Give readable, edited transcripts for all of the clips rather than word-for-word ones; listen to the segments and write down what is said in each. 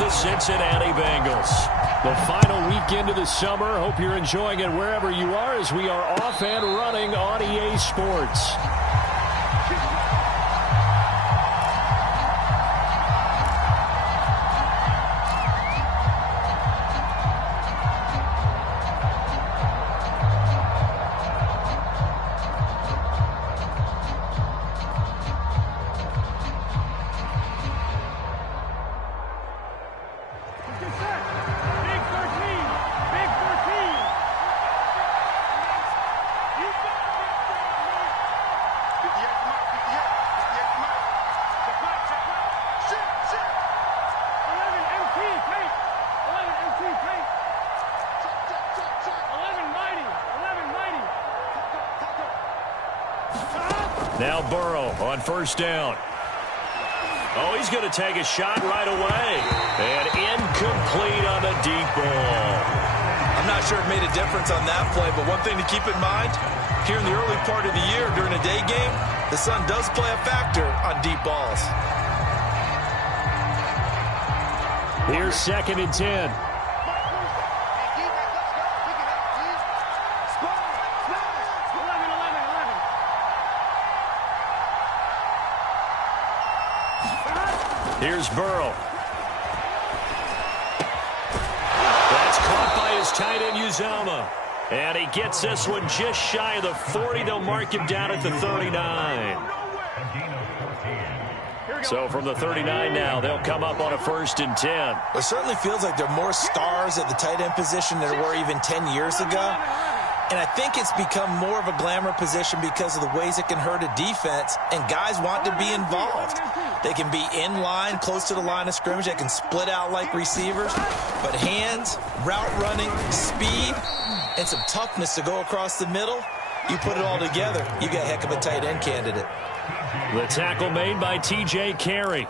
the Cincinnati Bengals. The final weekend of the summer. Hope you're enjoying it wherever you are as we are off and running on EA Sports. Now Burrow on first down. Oh, he's going to take a shot right away. And incomplete on the deep ball. I'm not sure it made a difference on that play, but one thing to keep in mind, here in the early part of the year during a day game, the sun does play a factor on deep balls. Here's 2nd and 10. Here's Burrow. That's caught by his tight end, Uzomah. And he gets this one just shy of the 40. They'll mark him down at the 39. So from the 39 now, they'll come up on a 1st and 10. It certainly feels like there are more stars at the tight end position than there were even 10 years ago. And I think it's become more of a glamour position because of the ways it can hurt a defense, and guys want to be involved. They can be in line, close to the line of scrimmage. They can split out like receivers. But hands, route running, speed, and some toughness to go across the middle, you put it all together, you got a heck of a tight end candidate. The tackle made by T.J. Carey.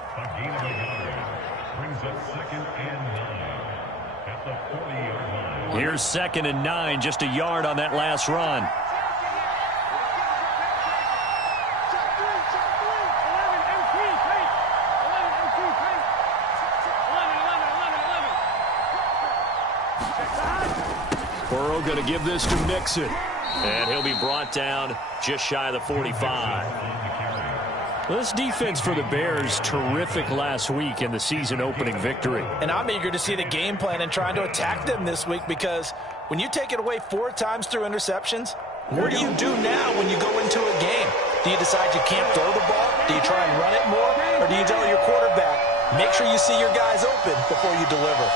Here's 2nd and 9, just a yard on that last run. Burrow going to give this to Mixon. And he'll be brought down just shy of the 45. Well, this defense for the Bears, terrific last week in the season-opening victory. And I'm eager to see the game plan and trying to attack them this week, because when you take it away 4 times through interceptions, what do you do now when you go into a game? Do you decide you can't throw the ball? Do you try and run it more? Or do you tell your quarterback, make sure you see your guys open before you deliver?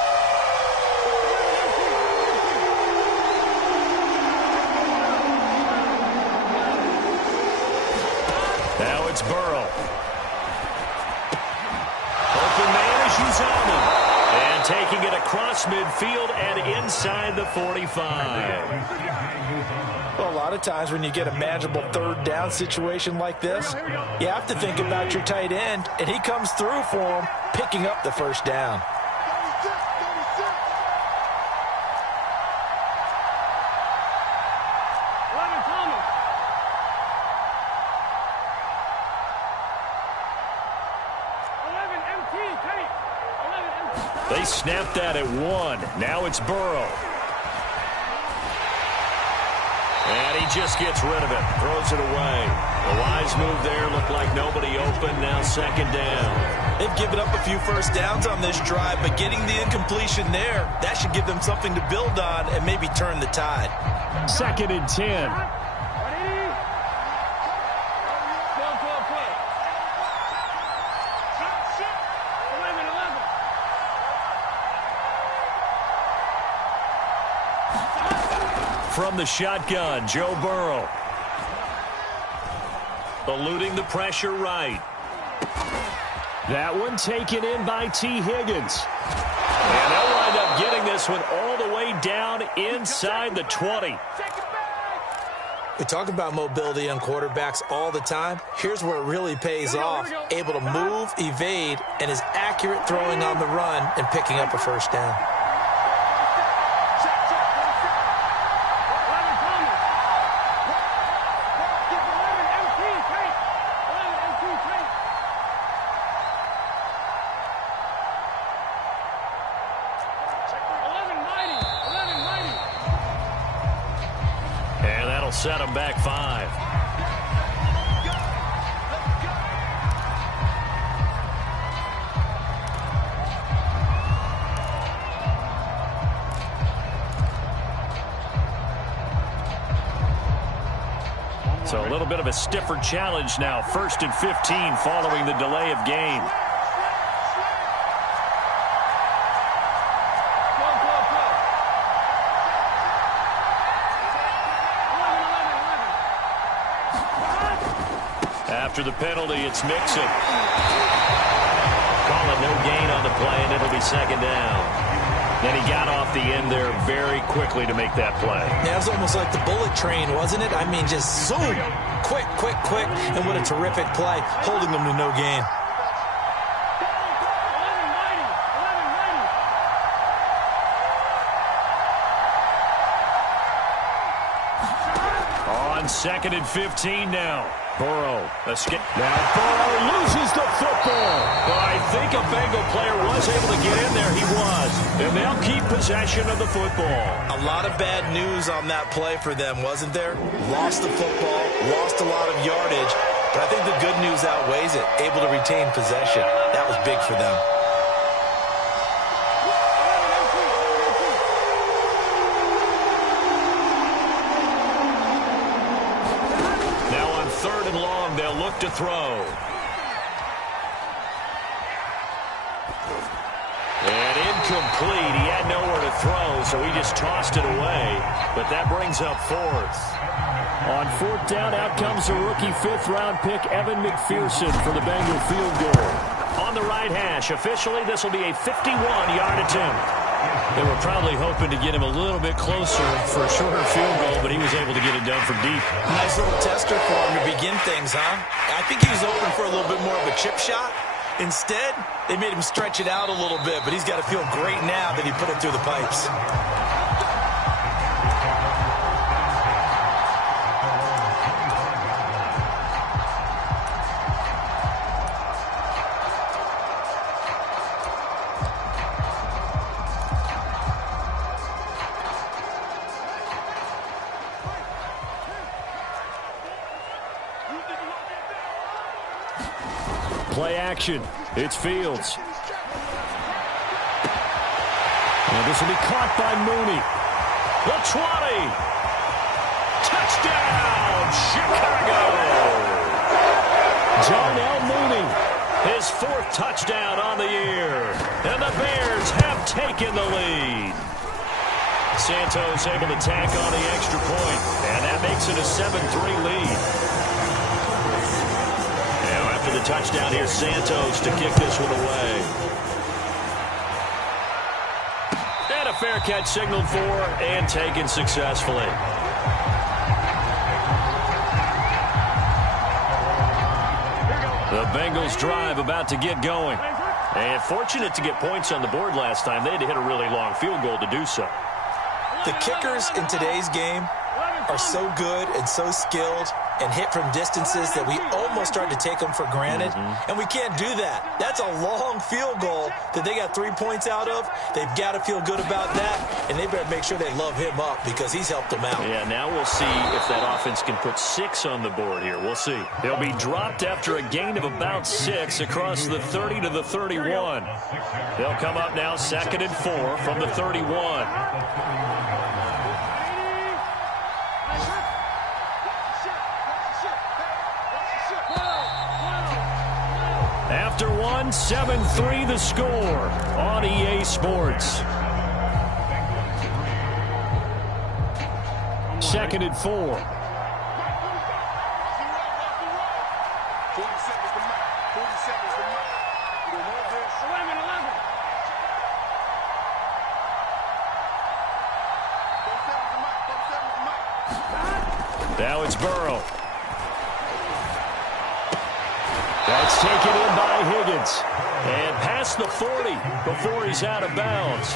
Now it's Burrow. Open man is Uzomah. And taking it across midfield and inside the 45. Well, a lot of times when you get a manageable 3rd down situation like this, you have to think about your tight end, and he comes through for him, picking up the 1st down. They snapped that at 1. Now it's Burrow. And he just gets rid of it. Throws it away. The wise move there. Looked like nobody open. Now 2nd down. They've given up a few 1st downs on this drive, but getting the incompletion there, that should give them something to build on and maybe turn the tide. 2nd and 10. From the shotgun, Joe Burrow. Eluding the pressure right. That one taken in by T. Higgins. And they'll wind up getting this one all the way down inside the 20. We talk about mobility on quarterbacks all the time. Here's where it really pays off. Able to move, evade, and is accurate throwing on the run and picking up a 1st down. set them back 5. So a little bit of a stiffer challenge now. 1st and 15 following the delay of game. After the penalty, it's Mixon. Call it no gain on the play, and it'll be 2nd down. Then he got off the end there very quickly to make that play. Yeah, it was almost like the bullet train, wasn't it? I mean, just zoom. Quick, quick, quick. And what a terrific play, holding them to no gain. On 2nd and 15 now. Burrow escape. Now Burrow loses the football. But I think a Bengal player was able to get in there. He was. And they'll keep possession of the football. A lot of bad news on that play for them, wasn't there? Lost the football, lost a lot of yardage. But I think the good news outweighs it. Able to retain possession. That was big for them. They'll look to throw. And incomplete. He had nowhere to throw, so he just tossed it away. But that brings up 4th. On 4th down, out comes the rookie 5th-round pick, Evan McPherson, for the Bengal field goal. On the right hash, officially, this will be a 51-yard attempt. They were probably hoping to get him a little bit closer for a shorter field goal, but he was able to get it done from deep. Nice little tester for him to begin things, huh? I think he was hoping for a little bit more of a chip shot. Instead, they made him stretch it out a little bit, but he's got to feel great now that he put it through the pipes. Play action. It's Fields. And this will be caught by Mooney. The 20. Touchdown, Chicago. Darnell Mooney, his 4th touchdown on the year. And the Bears have taken the lead. Santos able to tack on the extra point. And that makes it a 7-3 lead. The touchdown here, Santos to kick this one away. And a fair catch signaled for and taken successfully. The Bengals drive about to get going. And fortunate to get points on the board last time. They had to hit a really long field goal to do so. The kickers in today's game are so good and so skilled and hit from distances that we almost start to take them for granted. And we can't do that. That's a long field goal that they got 3 points out of. They've got to feel good about that, and they better make sure they love him up because he's helped them out. Yeah, now we'll see if that offense can put 6 on the board here. We'll see. They'll be dropped after a gain of about 6 across the 30 to the 31. They'll come up now 2nd and 4 from the 31. After 1, 7-3 the score on EA Sports. 2nd and 4. Now it's Burrow. That's taken in by Higgins. And past the 40 before he's out of bounds.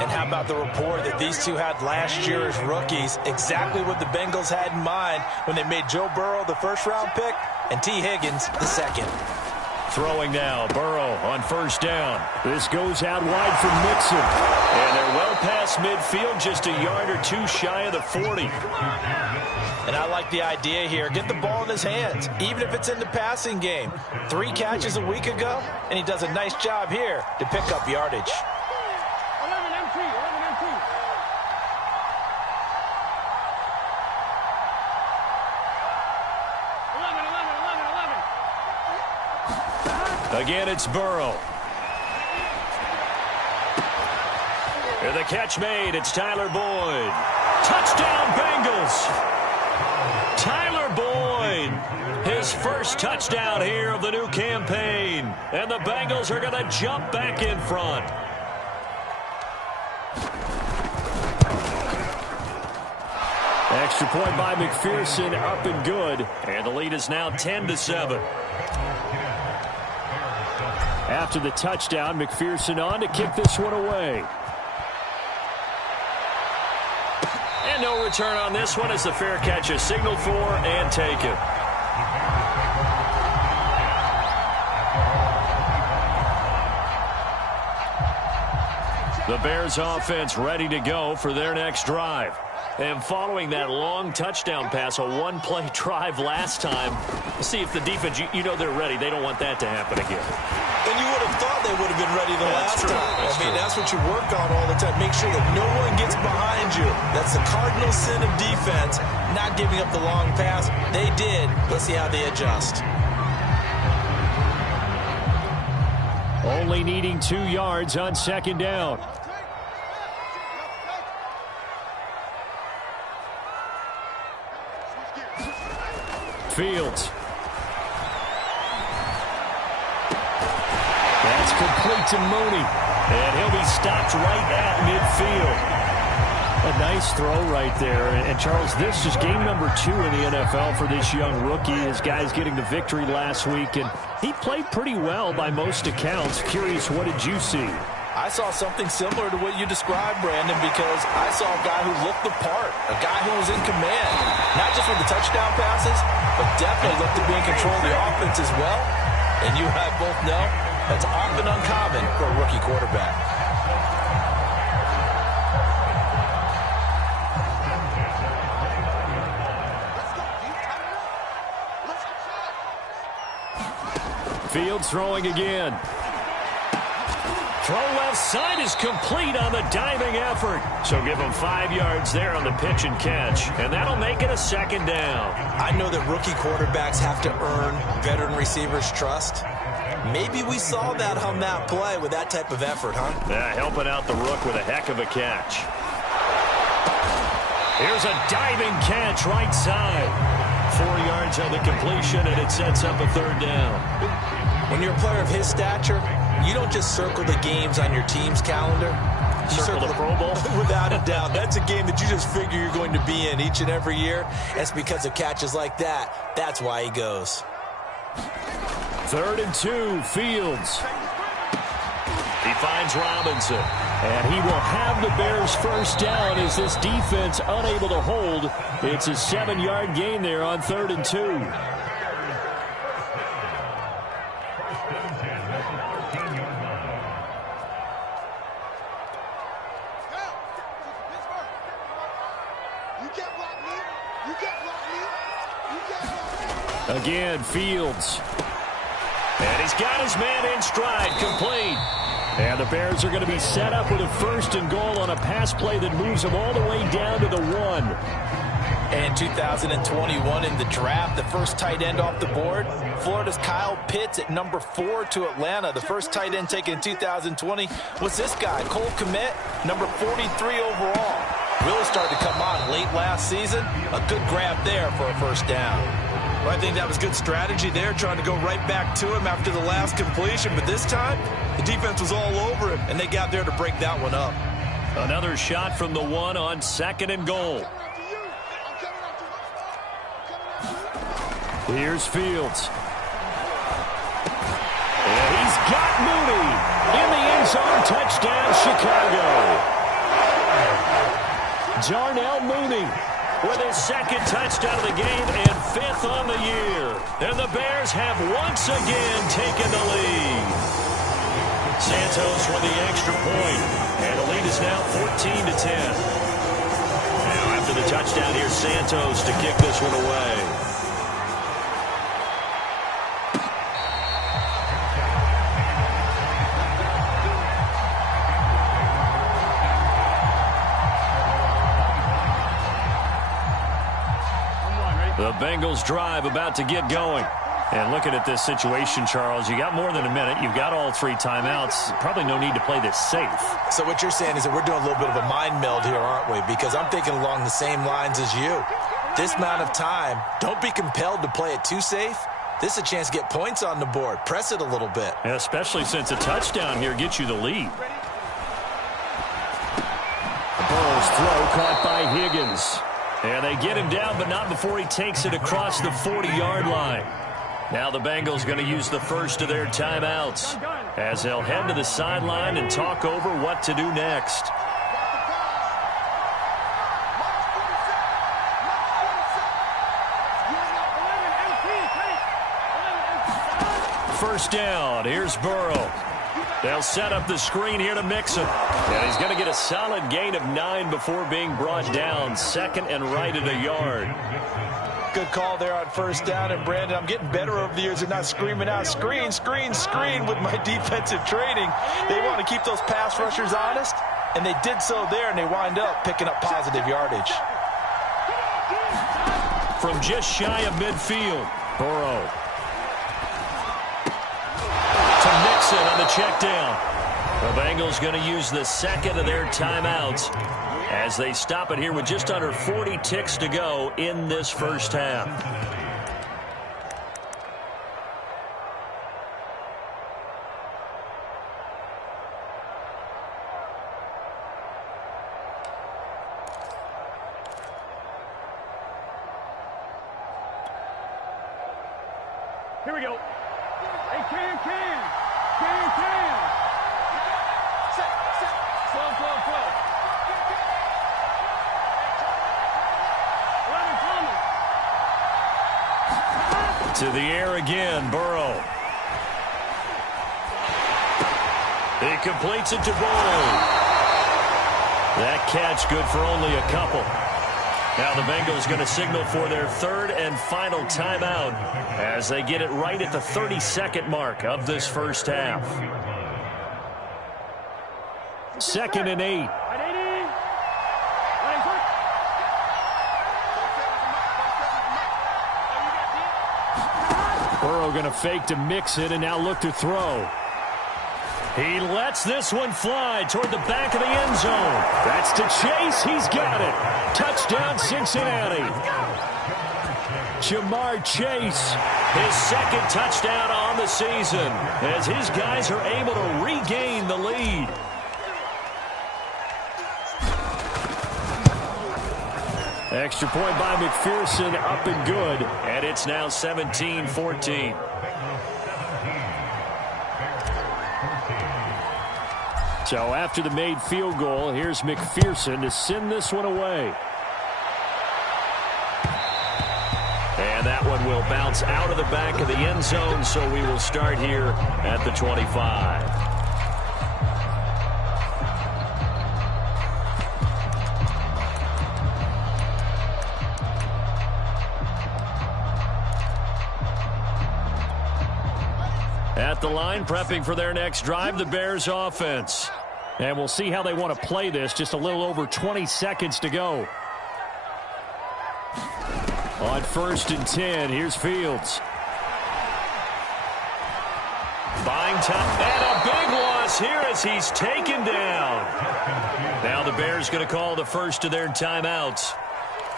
And how about the rapport that these two had last year as rookies? Exactly what the Bengals had in mind when they made Joe Burrow the 1st-round pick and T. Higgins the 2nd. Throwing now, Burrow on first down. This goes out wide for Mixon. And they're well past midfield, just a yard or two shy of the 40. And I like the idea here. Get the ball in his hands, even if it's in the passing game. 3 catches a week ago, and he does a nice job here to pick up yardage. Again, it's Burrow. And the catch made. It's Tyler Boyd. Touchdown, Bengals. Tyler Boyd, his first touchdown here of the new campaign. And the Bengals are going to jump back in front. Extra point by McPherson, up and good. And the lead is now 10-7. After the touchdown, McPherson on to kick this one away. And no return on this one as the fair catch is signaled for and taken. The Bears offense ready to go for their next drive. And following that long touchdown pass, a one-play drive last time, see if the defense, you know they're ready. They don't want that to happen again. And you would have thought they would have been ready the last time. That's what you work on all the time. Make sure that no one gets behind you. That's the cardinal sin of defense, not giving up the long pass. They did. Let's see how they adjust. Only needing 2 yards on second down. Fields. That's complete to Mooney. And he'll be stopped right at midfield. A nice throw right there. And Charles, this is game number 2 in the NFL for this young rookie. His guys getting the victory last week. And he played pretty well by most accounts. Curious, what did you see? I saw something similar to what you described, Brandon, because I saw a guy who looked the part, a guy who was in command, not just with the touchdown passes, but definitely looked to be in control of the offense as well. And you and I both know that's often uncommon for a rookie quarterback. Fields throwing again. Throw left side is complete on the diving effort. So give him 5 yards there on the pitch and catch. And that'll make it a second down. I know that rookie quarterbacks have to earn veteran receivers' trust. Maybe we saw that on that play with that type of effort, huh? Yeah, helping out the rook with a heck of a catch. Here's a diving catch right side. 4 yards on the completion, and it sets up a third down. When you're a player of his stature, you don't just circle the games on your team's calendar. You circle the Pro Bowl? Without a doubt. That's a game that you just figure you're going to be in each and every year. It's because of catches like that. That's why he goes. 3rd and 2, Fields. He finds Robinson. And he will have the Bears first down as this defense unable to hold. It's a 7-yard gain there on 3rd and 2. Again, Fields. And he's got his man in stride, complete. And the Bears are going to be set up with a 1st and goal on a pass play that moves them all the way down to the 1. And 2021 in the draft, the first tight end off the board, Florida's Kyle Pitts at number 4 to Atlanta. The first tight end taken in 2020 was this guy, Cole Kmet, number 43 overall. Really started to come on late last season. A good grab there for a first down. Well, I think that was good strategy there, trying to go right back to him after the last completion. But this time, the defense was all over him, and they got there to break that one up. Another shot from the 1 on 2nd and goal. Here's Fields. And he's got Mooney in the end zone. Touchdown, Chicago. Darnell Mooney with his second touchdown of the game and 5th on the year. And the Bears have once again taken the lead. Santos with the extra point, and the lead is now 14-10. Now after the touchdown, here's Santos to kick this one away. The Bengals drive about to get going. And looking at this situation, Charles, you got more than a minute. You've got all 3 timeouts. Probably no need to play this safe. So what you're saying is that we're doing a little bit of a mind meld here, aren't we? Because I'm thinking along the same lines as you. This amount of time, don't be compelled to play it too safe. This is a chance to get points on the board. Press it a little bit. Yeah, especially since a touchdown here gets you the lead. Burrow's throw caught by Higgins. And they get him down, but not before he takes it across the 40-yard line. Now the Bengals going to use the first of their timeouts as they'll head to the sideline and talk over what to do next. First down. Here's Burrow. They'll set up the screen here to Mixon. And he's going to get a solid gain of 9 before being brought down. 2nd and right at a yard. Good call there on first down. And, Brandon, I'm getting better over the years and not screaming out, screen, screen, screen with my defensive training. They want to keep those pass rushers honest, and they did so there, and they wind up picking up positive yardage. From just shy of midfield, Burrow. To Mixon on the check down. The Bengals going to use the second of their timeouts as they stop it here with just under 40 ticks to go in this first half. Here we go. Hey, can. Slow. To the air again, Burrow. He completes it to Boyd. That catch good for only a couple. Now the Bengals going to signal for their 3rd and final timeout as they get it right at the 32nd mark of this first half. 2nd and 8. Burrow going to fake to mix it and now look to throw. He lets this one fly toward the back of the end zone. That's to Chase. He's got it. Touchdown, Cincinnati. Jamar Chase, his 2nd touchdown on the season as his guys are able to regain the lead. Extra point by McPherson, up and good. And it's now 17-14. So after the made field goal, here's McPherson to send this one away. And that one will bounce out of the back of the end zone, so we will start here at the 25. At the line, prepping for their next drive, the Bears offense. And we'll see how they want to play this. Just a little over 20 seconds to go. On 1st and 10, here's Fields. Buying time, and a big loss here as he's taken down. Now the Bears going to call the first of their timeouts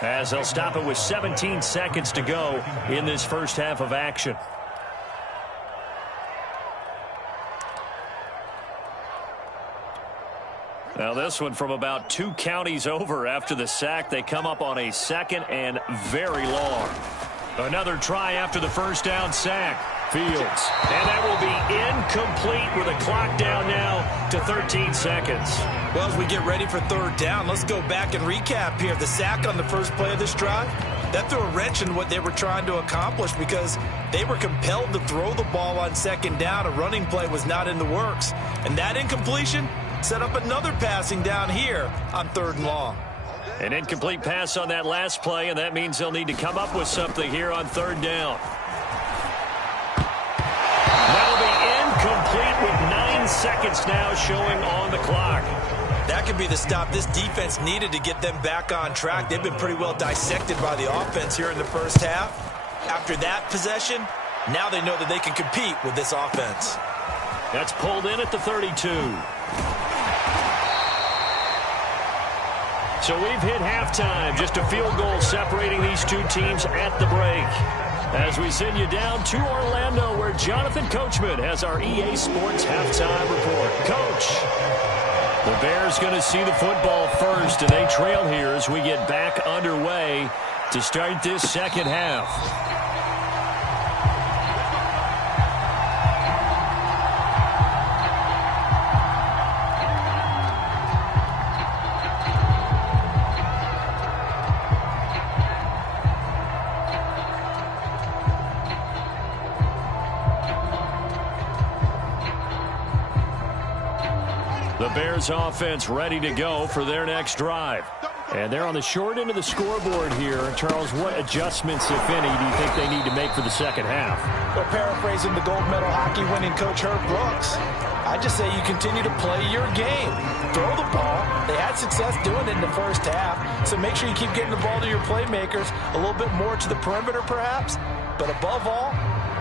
as they'll stop it with 17 seconds to go in this first half of action. Now this one from about 2 counties over after the sack. They come up on a 2nd and very long. Another try after the first down sack. Fields. And that will be incomplete with a clock down now to 13 seconds. Well, as we get ready for third down, let's go back and recap here. The sack on the first play of this drive, that threw a wrench in what they were trying to accomplish because they were compelled to throw the ball on second down. A running play was not in the works. And that incompletion set up another passing down here on third and long. An incomplete pass on that last play, and that means they'll need to come up with something here on third down. That'll be incomplete with 9 seconds now showing on the clock. That could be the stop this defense needed to get them back on track. They've been pretty well dissected by the offense here in the first half. After that possession, now they know that they can compete with this offense. That's pulled in at the 32. So we've hit halftime. Just a field goal separating these two teams at the break. As we send you down to Orlando, where Jonathan Coachman has our EA Sports halftime report. Coach, the Bears going to see the football first, and they trail here as we get back underway to start this second half. The Bears offense ready to go for their next drive. And they're on the short end of the scoreboard here. Charles, what adjustments, if any, do you think they need to make for the second half? Well, paraphrasing the gold medal hockey winning coach Herb Brooks, I just say you continue to play your game. Throw the ball. They had success doing it in the first half, so make sure you keep getting the ball to your playmakers, a little bit more to the perimeter perhaps, but above all,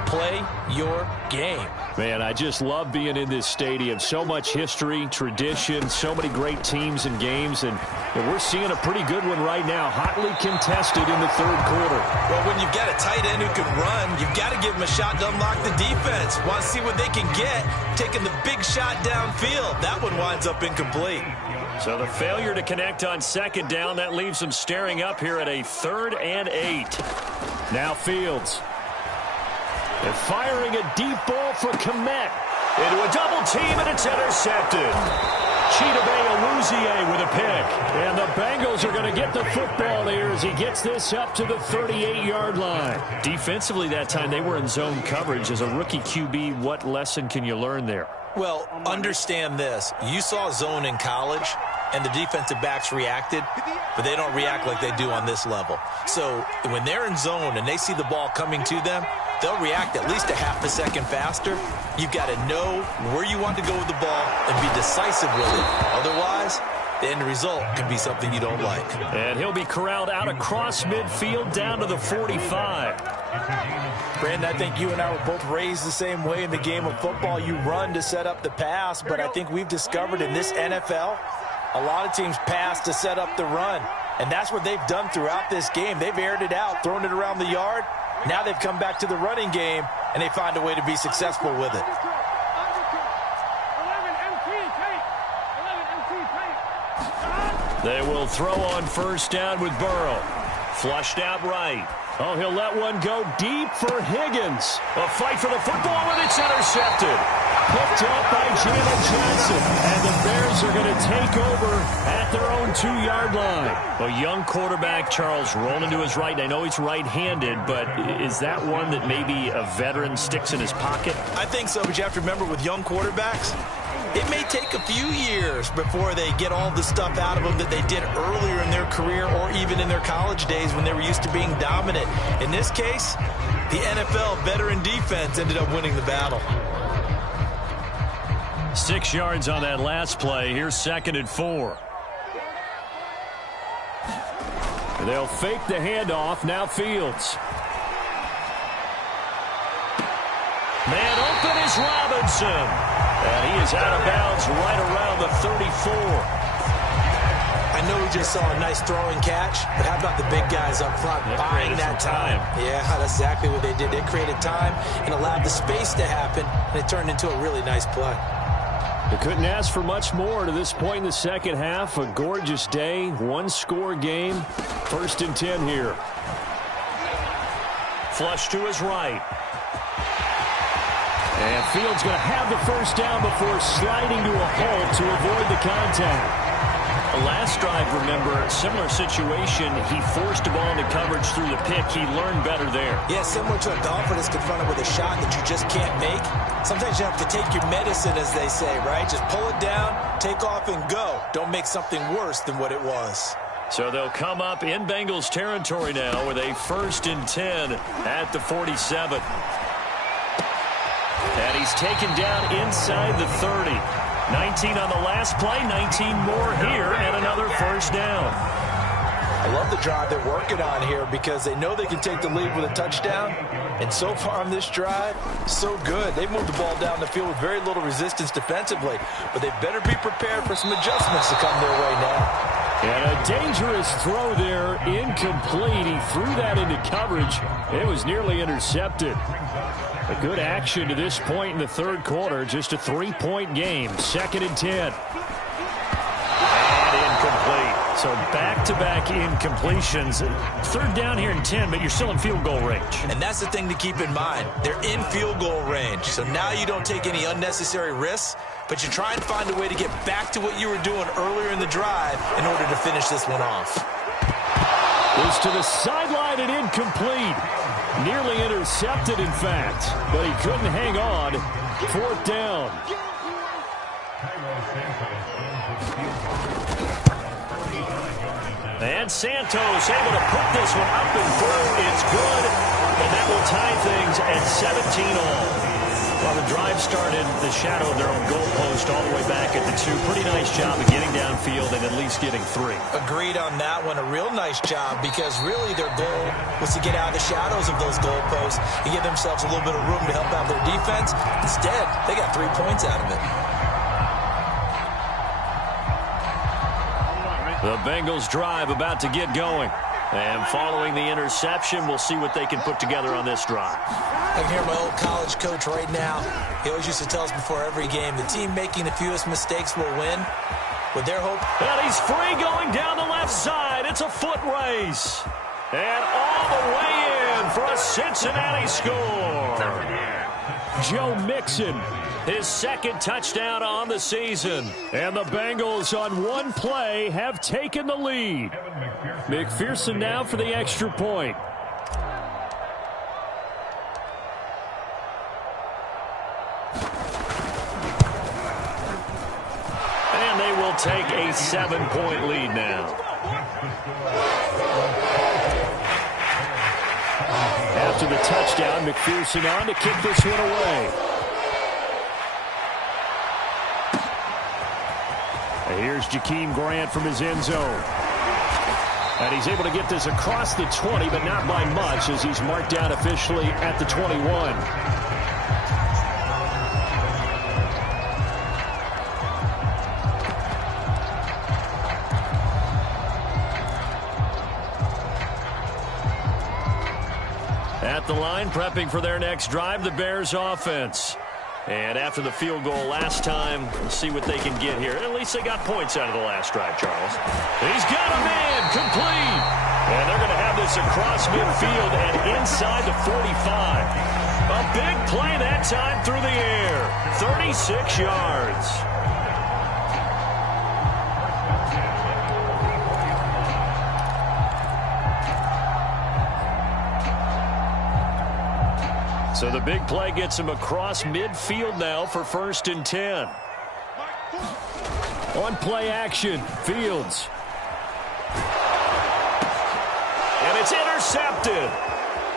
play your game. Man, I just love being in this stadium. So much history, tradition, so many great teams and games, and we're seeing a pretty good one right now, hotly contested in the third quarter. Well, when you've got a tight end who can run, you've got to give him a shot to unlock the defense. Want to see what they can get, taking the big shot downfield. That one winds up incomplete. So the failure to connect on second down, that leaves them staring up here at a 3rd and 8. Now Fields. They're firing a deep ball for Komet. Into a double team, and it's intercepted. Chidobe Awuzie with a pick. And the Bengals are going to get the football here as he gets this up to the 38-yard line. Defensively that time, they were in zone coverage. As a rookie QB, what lesson can you learn there? Well, understand this. You saw zone in college, and the defensive backs reacted, but they don't react like they do on this level. So when they're in zone and they see the ball coming to them, they'll react at least a half a second faster. You've got to know where you want to go with the ball and be decisive with it. Otherwise, the end result can be something you don't like. And he'll be corralled out across midfield down to the 45. Brandon, I think you and I were both raised the same way in the game of football. You run to set up the pass, but I think we've discovered in this NFL, a lot of teams pass to set up the run. And that's what they've done throughout this game. They've aired it out, thrown it around the yard. Now they've come back to the running game, and they find a way to be successful with it. They will throw on first down with Burrow. Flushed out right. Oh, he'll let one go deep for Higgins. A fight for the football, and it's intercepted. Picked up by Jalen Johnson. And the Bears are going to take over at their own 2-yard line. A young quarterback, Charles, rolling to his right. I know he's right-handed, but is that one that maybe a veteran sticks in his pocket? I think so, but you have to remember with young quarterbacks, it may take a few years before they get all the stuff out of them that they did earlier in their career or even in their college days when they were used to being dominant. In this case, the NFL veteran defense ended up winning the battle. 6 yards on that last play. Here's 2nd and 4. They'll fake the handoff. Now Fields. Man open is Robinson. And he is out of bounds right around the 34. I know we just saw a nice throwing catch, but how about the big guys up front buying that time? Yeah, that's exactly what they did. They created time and allowed the space to happen, and it turned into a really nice play. They couldn't ask for much more to this point in the second half. A gorgeous day, one-score game. 1st and 10 here. Flush to his right. And Fields going to have the first down before sliding to a halt to avoid the contact. Last drive, remember, similar situation. He forced a ball into coverage through the pick. He learned better there. Yeah, similar to a golfer that's confronted with a shot that you just can't make. Sometimes you have to take your medicine, as they say, right? Just pull it down, take off, and go. Don't make something worse than what it was. So they'll come up in Bengals territory now with a 1st and 10 at the 47. And he's taken down inside the 30. 19 on the last play, 19 more here, and another first down. I love the drive they're working on here because they know they can take the lead with a touchdown. And so far on this drive, so good. They've moved the ball down the field with very little resistance defensively, but they better be prepared for some adjustments to come their way now. And a dangerous throw there, incomplete. He threw that into coverage. It was nearly intercepted. A good action to this point in the third quarter. Just a 3-point game. 2nd and 10. And incomplete. So back-to-back incompletions. 3rd down here and 10, but you're still in field goal range. And that's the thing to keep in mind. They're in field goal range. So now you don't take any unnecessary risks, but you try and find a way to get back to what you were doing earlier in the drive in order to finish this one off. Is to the sideline and incomplete. Nearly intercepted, in fact, but he couldn't hang on. 4th down. And Santos able to put this one up and through. It's good, and that will tie things at 17 all. Well, the drive started the shadow of their own goalpost all the way back at the 2. Pretty nice job of getting downfield and at least getting 3. Agreed on that one. A real nice job because really their goal was to get out of the shadows of those goalposts and give themselves a little bit of room to help out their defense. Instead, they got 3 points out of it. The Bengals drive about to get going. And following the interception, we'll see what they can put together on this drive. I can hear my old college coach right now. He always used to tell us before every game, the team making the fewest mistakes will win. With their hope. And he's free going down the left side. It's a foot race. And all the way in for a Cincinnati score. Joe Mixon, his 2nd touchdown on the season. And the Bengals on one play have taken the lead. McPherson now for the extra point. And they will take a 7-point lead now. After the touchdown, McPherson on to kick this one away. And here's Jakeem Grant from his end zone. And he's able to get this across the 20, but not by much as he's marked down officially at the 21. At the line, prepping for their next drive, the Bears offense. And after the field goal last time, we'll see what they can get here. At least they got points out of the last drive, Charles. He's got a man, complete. And they're going to have this across midfield and inside the 45. A big play that time through the air. 36 yards. So the big play gets him across midfield now for 1st and 10. On play action, Fields. And it's intercepted.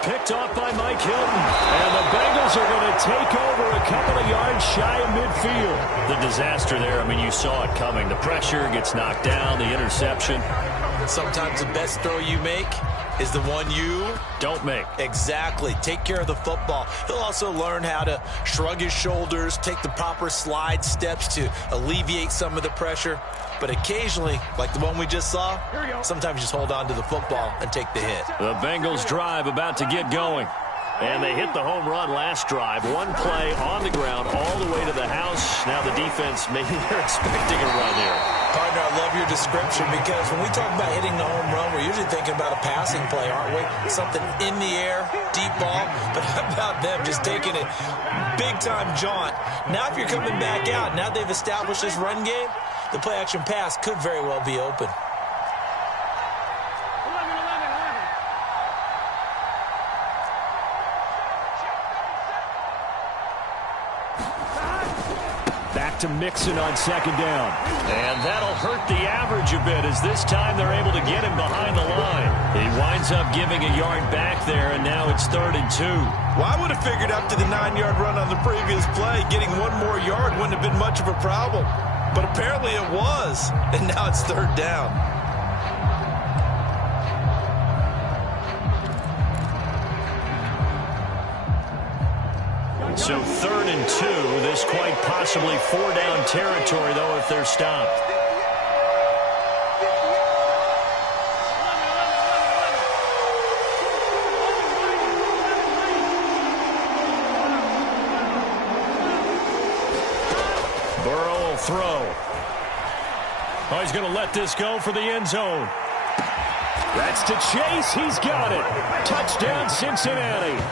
Picked off by Mike Hilton. And the Bengals are going to take over a couple of yards shy of midfield. The disaster there, I mean, you saw it coming. The pressure gets knocked down, the interception. Sometimes the best throw you make is the one you don't make. Exactly. Take care of the football. He'll also learn how to shrug his shoulders, take the proper slide steps to alleviate some of the pressure. But occasionally, like the one we just saw, sometimes just hold on to the football and take the hit. The Bengals drive about to get going. And they hit the home run last drive. One play on the ground all the way to the house. Now the defense, maybe they're expecting a run here. Partner, I love your description because when we talk about hitting the home run, we're usually thinking about a passing play, aren't we? Something in the air, deep ball. But how about them just taking it big-time jaunt? Now if you're coming back out, now they've established this run game, the play-action pass could very well be open. To Mixon on second down. And that'll hurt the average a bit as this time they're able to get him behind the line. He winds up giving a yard back there, and now it's 3rd and 2. Well, I would have figured after the 9-yard run on the previous play, getting one more yard wouldn't have been much of a problem. But apparently it was, and now it's 3rd down. So 3rd and 2. This quite possibly 4-down territory, though, if they're stopped. Burrow will throw. Oh, he's going to let this go for the end zone. That's to Chase. He's got it. Touchdown, Cincinnati.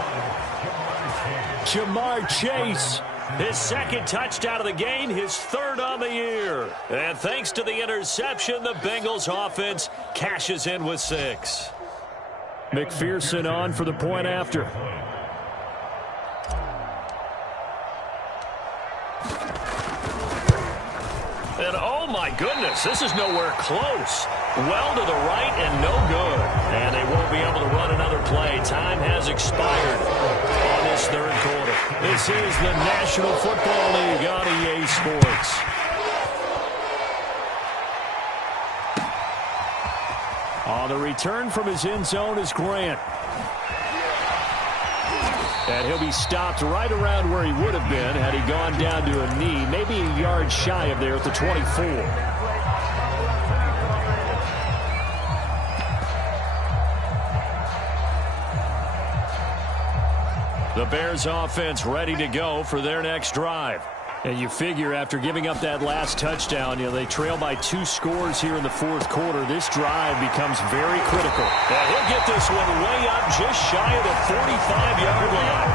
Jamar Chase, his 2nd touchdown of the game, his 3rd on the year. And thanks to the interception, the Bengals offense cashes in with 6. McPherson on for the point after. And oh my goodness, this is nowhere close. Well to the right and no good. And they won't be able to run another play. Time has expired on this 3rd quarter. This is the National Football League on EA Sports. On the return from his end zone is Grant. And he'll be stopped right around where he would have been had he gone down to a knee, maybe a yard shy of there at the 24. The Bears offense ready to go for their next drive. And you figure after giving up that last touchdown, they trail by 2 scores here in the 4th quarter. This drive becomes very critical. And he'll get this one way up just shy of the 45-yard line.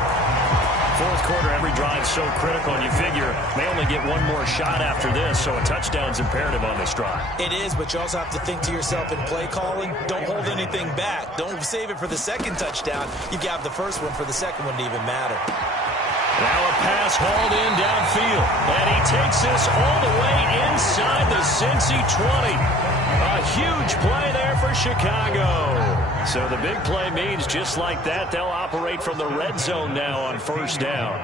4th quarter, every drive so critical, and you figure they only get one more shot after this, so a touchdown's imperative on this drive. It is, but you also have to think to yourself in play calling, don't hold anything back. Don't save it for the 2nd touchdown. You've got the 1st one for the 2nd one to even matter. Now a pass hauled in downfield, and he takes this all the way inside the Cincy 20. A huge play there for Chicago. So the big play means just like that, they'll operate from the red zone now on 1st down.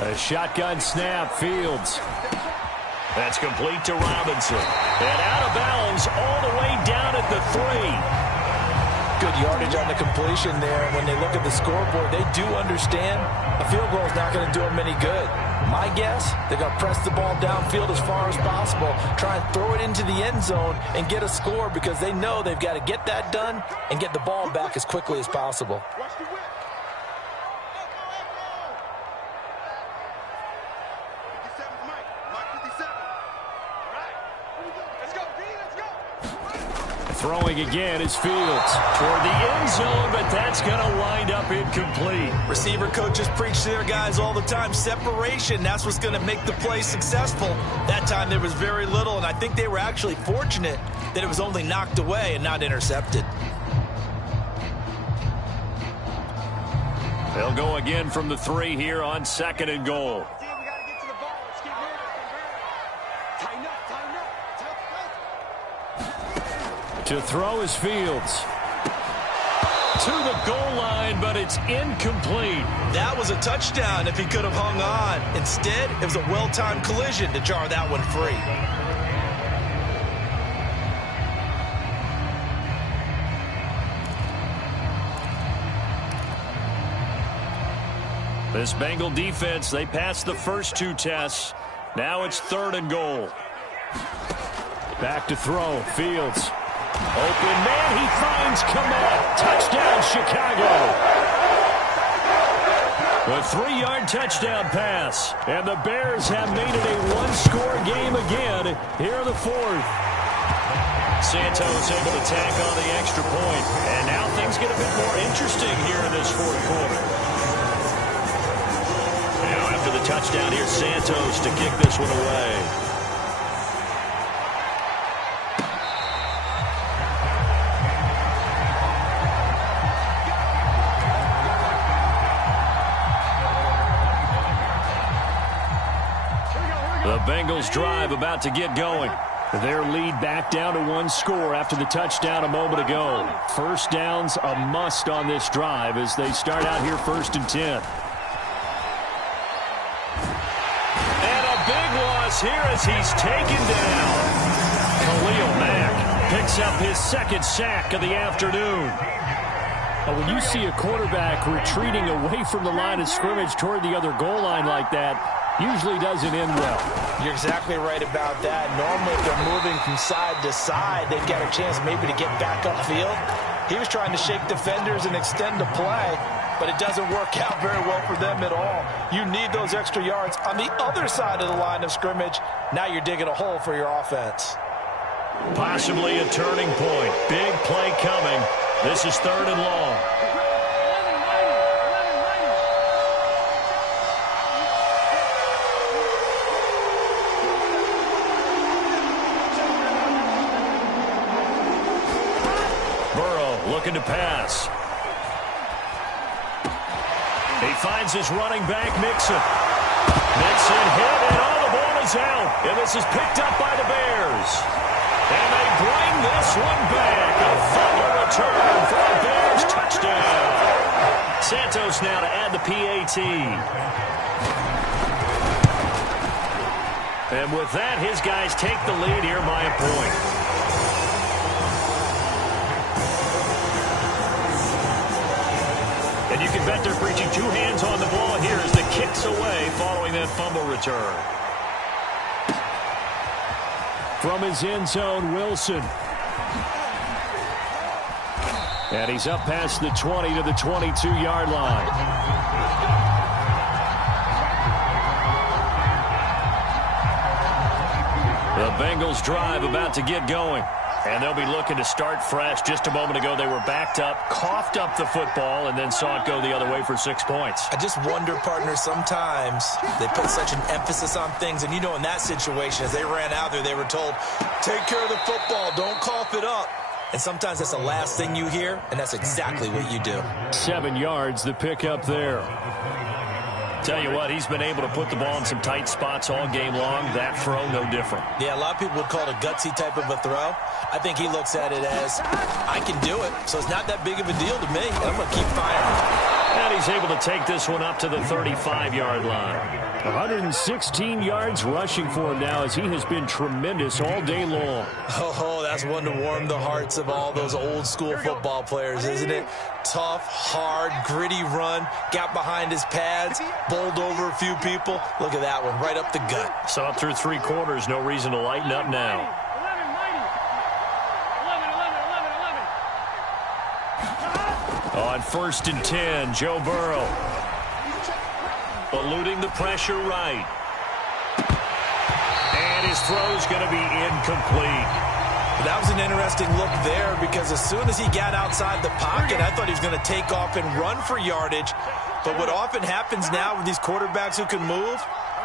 A shotgun snap, Fields. That's complete to Robinson. And out of bounds all the way down at the 3. Good yardage on the completion there. And when they look at the scoreboard, they do understand a field goal is not going to do them any good. My guess, they're going to press the ball downfield as far as possible, try and throw it into the end zone and get a score because they know they've got to get that done and get the ball back as quickly as possible. Throwing again is Fields toward the end zone, but that's going to wind up incomplete. Receiver coaches preach to their guys all the time. Separation, that's what's going to make the play successful. That time there was very little, and I think they were actually fortunate that it was only knocked away and not intercepted. They'll go again from the 3 here on 2nd and goal. To throw is Fields. To the goal line, but it's incomplete. That was a touchdown if he could have hung on. Instead, it was a well-timed collision to jar that one free. This Bengal defense, they passed the first 2 tests. Now it's 3rd and goal. Back to throw, Fields. Open man, he finds Kmet. Touchdown, Chicago. A 3-yard touchdown pass. And the Bears have made it a one-score game again here in the fourth. Santos able to tack on the extra point. And now things get a bit more interesting here in this fourth quarter. Now after the touchdown, here's Santos to kick this one away. The Bengals drive about to get going. Their lead back down to one score after the touchdown a moment ago. First down's a must on this drive as they start out here 1st and 10. And a big loss here as he's taken down. Khalil Mack picks up his 2nd sack of the afternoon. When you see a quarterback retreating away from the line of scrimmage toward the other goal line like that, usually doesn't end well. You're exactly right about that. Normally, if they're moving from side to side, they've got a chance maybe to get back upfield. He was trying to shake defenders and extend the play, but it doesn't work out very well for them at all. You need those extra yards on the other side of the line of scrimmage. Now you're digging a hole for your offense. Possibly a turning point. Big play coming. This is 3rd and long. Looking to pass. He finds his running back, Mixon. Mixon hit, and the ball is out. And this is picked up by the Bears. And they bring this one back. A fumble return for a Bears touchdown. Santos now to add the PAT. And with that, his guys take the lead here by a point. And you can bet they're preaching 2 hands on the ball here as the kick's away following that fumble return. From his end zone, Wilson. And he's up past the 20 to the 22-yard line. The Bengals drive about to get going. And they'll be looking to start fresh. Just a moment ago, they were backed up, coughed up the football, and then saw it go the other way for 6 points. I just wonder, partner, sometimes they put such an emphasis on things. And, you know, in that situation, as they ran out there, they were told, take care of the football, don't cough it up. And sometimes that's the last thing you hear, and that's exactly what you do. 7 yards, the pickup there. Tell you what, he's been able to put the ball in some tight spots all game long. That throw, no different. Yeah, a lot of people would call it a gutsy type of a throw. I think he looks at it as, I can do it, so it's not that big of a deal to me. I'm going to keep firing. And he's able to take this one up to the 35-yard line. 116 yards rushing for him now as he has been tremendous all day long. Oh, that's one to warm the hearts of all those old-school football players, isn't it? Tough, hard, gritty run, got behind his pads, bowled over a few people. Look at that one, right up the gut. Saw it through 3 quarters, no reason to lighten up now. On 1st and 10, Joe Burrow. Eluding the pressure right. And his throw's going to be incomplete. That was an interesting look there because as soon as he got outside the pocket, I thought he was going to take off and run for yardage. But what often happens now with these quarterbacks who can move,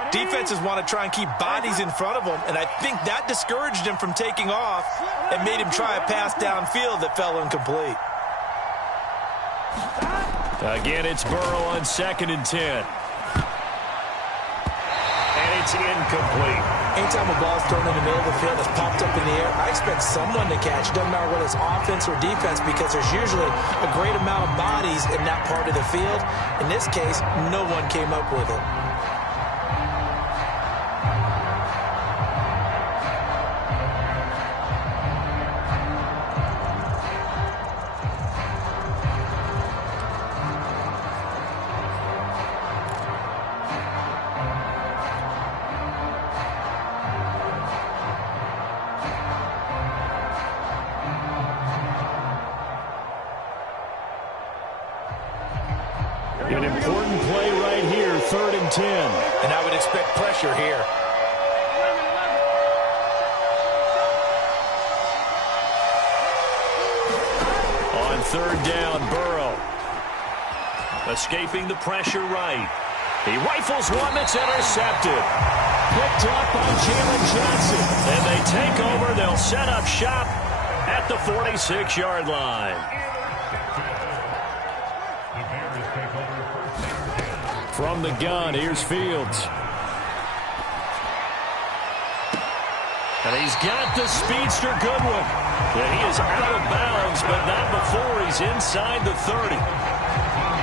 defenses want to try and keep bodies in front of them, and I think that discouraged him from taking off and made him try a pass downfield that fell incomplete. Again, it's Burrow on 2nd and 10. And it's incomplete. Anytime a ball's thrown in the middle of the field that's popped up in the air, I expect someone to catch. Doesn't matter whether it's offense or defense because there's usually a great amount of bodies in that part of the field. In this case, no one came up with it. An important play right here, 3rd and 10. And I would expect pressure here. On 3rd down, Burrow. Escaping the pressure right. He rifles one that's intercepted. Picked up by Jalen Johnson. And they take over. They'll set up shop at the 46-yard line. From the gun, here's Fields. And he's got the speedster Goodwin. And he is out of bounds, but not before he's inside the 30.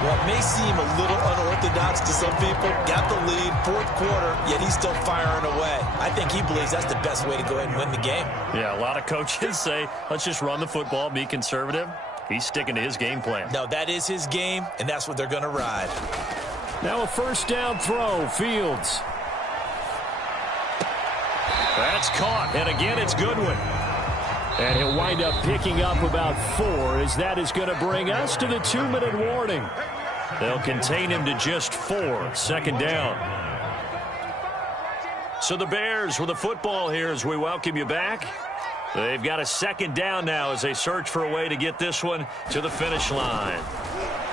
What may seem a little unorthodox to some people, got the lead, 4th quarter, yet he's still firing away. I think he believes that's the best way to go ahead and win the game. Yeah, a lot of coaches say, let's just run the football, be conservative. He's sticking to his game plan. No, that is his game, and that's what they're going to ride. Now a 1st down throw, Fields. That's caught, and again it's Goodwin. And he'll wind up picking up about 4, as that is going to bring us to the 2-minute warning. They'll contain him to just 4, 2nd down. So the Bears with the football here as we welcome you back. They've got a 2nd down now as they search for a way to get this one to the finish line.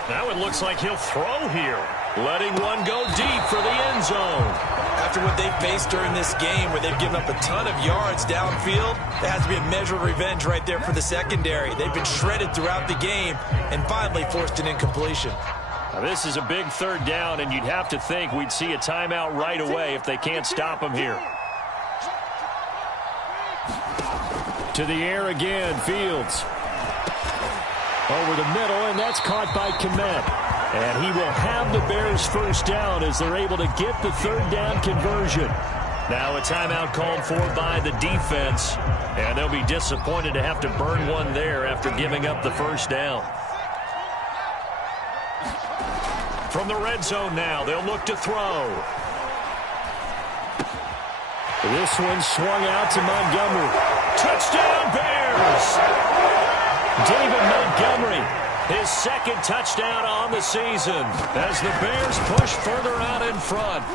Now it looks like he'll throw here, letting one go deep for the end zone. After what they faced during this game where they've given up a ton of yards downfield, there has to be a measure of revenge right there for the secondary. They've been shredded throughout the game and finally forced an incompletion. Now this is a big 3rd down, and you'd have to think we'd see a timeout right away if they can't stop him here. To the air again, Fields. Over the middle, and that's caught by Kmet. And he will have the Bears 1st down as they're able to get the 3rd down conversion. Now a timeout called for by the defense, and they'll be disappointed to have to burn one there after giving up the 1st down. From the red zone now, they'll look to throw. This one swung out to Montgomery. Touchdown, Bears! David Montgomery, his 2nd touchdown on the season as the Bears push further out in front.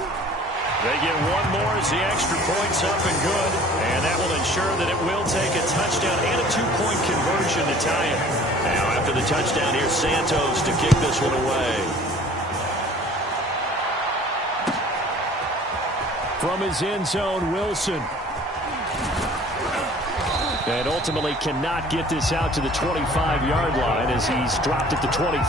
They get one more as the extra point's up and good, and that will ensure that it will take a touchdown and a 2-point conversion to tie it. Now after the touchdown, here's Santos to kick this one away. From his end zone, Wilson. And ultimately cannot get this out to the 25-yard line as he's dropped at the 23.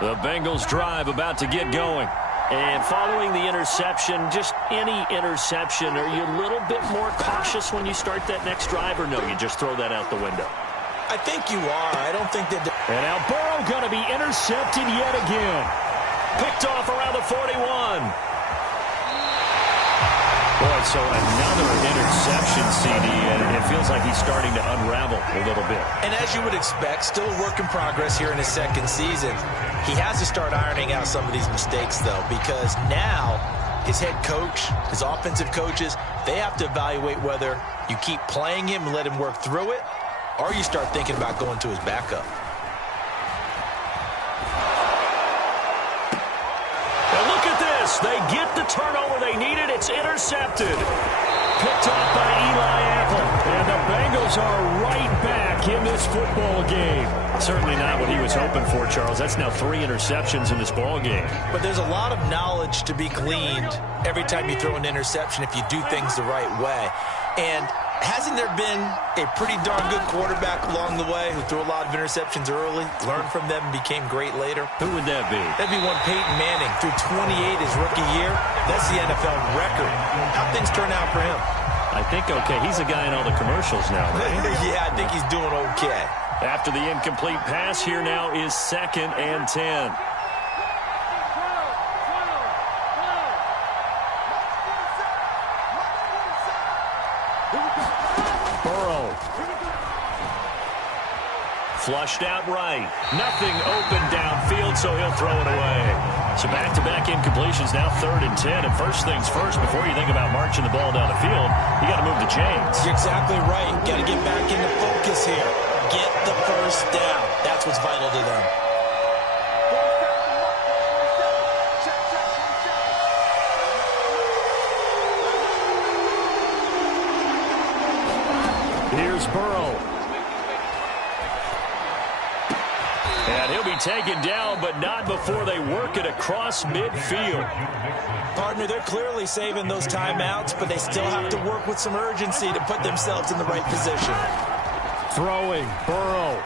The Bengals drive about to get going. And following the interception, just any interception, are you a little bit more cautious when you start that next drive, or no, you just throw that out the window? I think you are. I don't think that... And now Burrow going to be intercepted yet again. Picked off around the 41. Boy, so another interception, CD, and it feels like he's starting to unravel a little bit. And as you would expect, still a work in progress here in his 2nd season. He has to start ironing out some of these mistakes, though, because now his head coach, his offensive coaches, they have to evaluate whether you keep playing him and let him work through it, or you start thinking about going to his backup. And look at this. They get the turnover they needed. It's intercepted. Picked off by Eli Apple. And the Bengals are right back in this football game. Certainly not what he was hoping for, Charles. That's now 3 interceptions in this ball game. But there's a lot of knowledge to be gleaned every time you throw an interception if you do things the right way. And hasn't there been a pretty darn good quarterback along the way who threw a lot of interceptions early, learned from them, and became great later? Who would that be? That'd be one Peyton Manning. Threw 28 his rookie year. That's the NFL record. How things turn out for him? I think okay. He's a guy in all the commercials now, right? Yeah, I think he's doing okay. After the incomplete pass, here now is 2nd and 10. Flushed out right. Nothing open downfield, so he'll throw it away. So back-to-back incompletions, now 3rd and 10. And first things first, before you think about marching the ball down the field, you got to move the chains. You're exactly right. Got to get back into focus here. Get the first down. That's what's vital to them. Here's Burrow. And he'll be taken down, but not before they work it across midfield. Partner, they're clearly saving those timeouts, but they still have to work with some urgency to put themselves in the right position. Throwing, Burrow.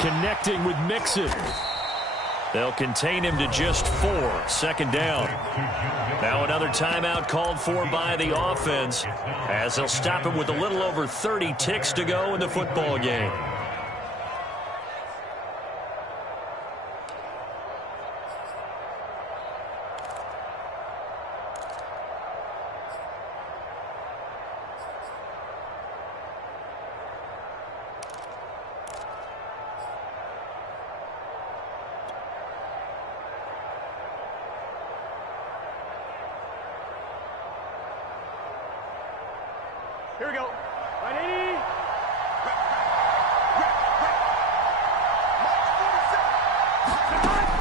Connecting with Mixon. They'll contain him to just 4. 2nd down. Now another timeout called for by the offense, as they'll stop him with a little over 30 ticks to go in the football game. Here we go. Ready?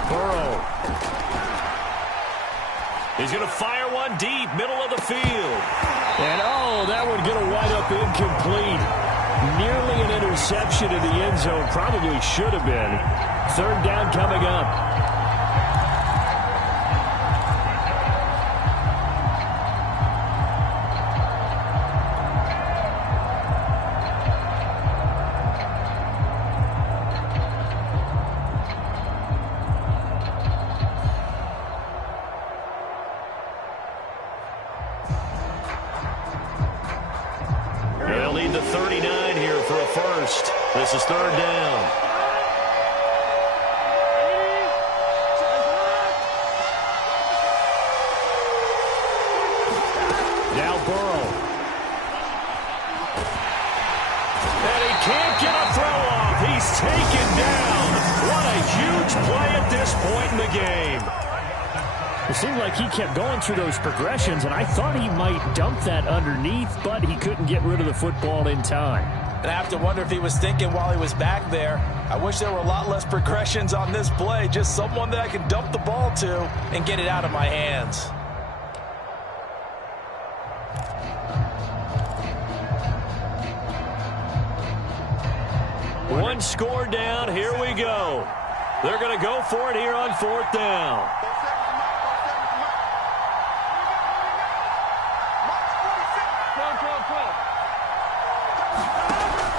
Burrow. He's going to fire one deep, middle of the field. And, oh, that one going to wind up incomplete. Nearly an interception in the end zone. Probably should have been. 3rd down coming up. They'll lead the 39 here for a first. This is 3rd down. Now Burrow. And he can't get a throw off. He's taken down. What a huge play at this point in the game. It seemed like he kept going through those progressions, and I thought he might dump that underneath, but he couldn't get rid of the football in time. And I have to wonder if he was thinking while he was back there, I wish there were a lot less progressions on this play, just someone that I can dump the ball to and get it out of my hands. One score down, here we go. They're going to go for it here on 4th down.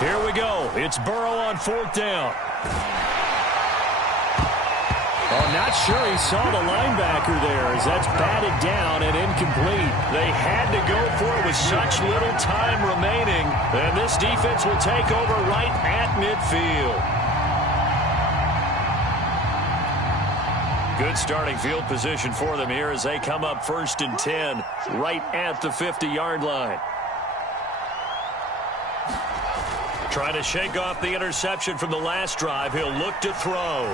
Here we go. It's Burrow on 4th down. Oh, not sure he saw the linebacker there as that's batted down and incomplete. They had to go for it with such little time remaining. And this defense will take over right at midfield. Good starting field position for them here as they come up 1st and 10 right at the 50-yard line. Trying to shake off the interception from the last drive. He'll look to throw.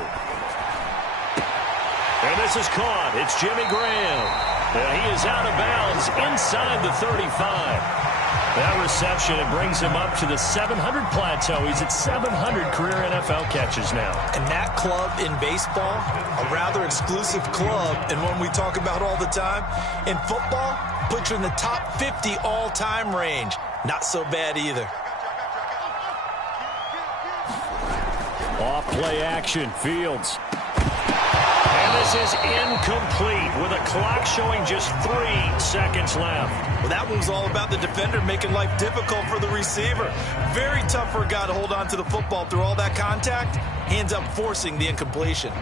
And this is caught. It's Jimmy Graham. And he is out of bounds inside the 35. That reception, it brings him up to the 700 plateau. He's at 700 career NFL catches now. And that club in baseball, a rather exclusive club, and one we talk about all the time. In football, puts you in the top 50 all-time range. Not so bad either. Off play action, Fields. And this is incomplete with a clock showing just 3 seconds left. Well, that one was all about the defender making life difficult for the receiver. Very tough for a guy to hold on to the football through all that contact. Ends up forcing the incompletion.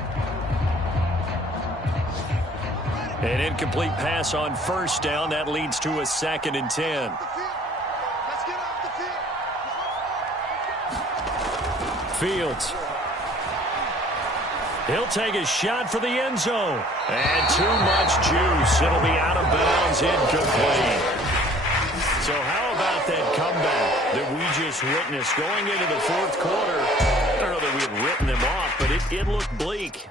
An incomplete pass on 1st down. That leads to a 2nd and 10. Fields. He'll take a shot for the end zone. And too much juice. It'll be out of bounds, incomplete. So how about that comeback? that we just witnessed going into the fourth quarter. I don't know that we had written them off, but it looked bleak.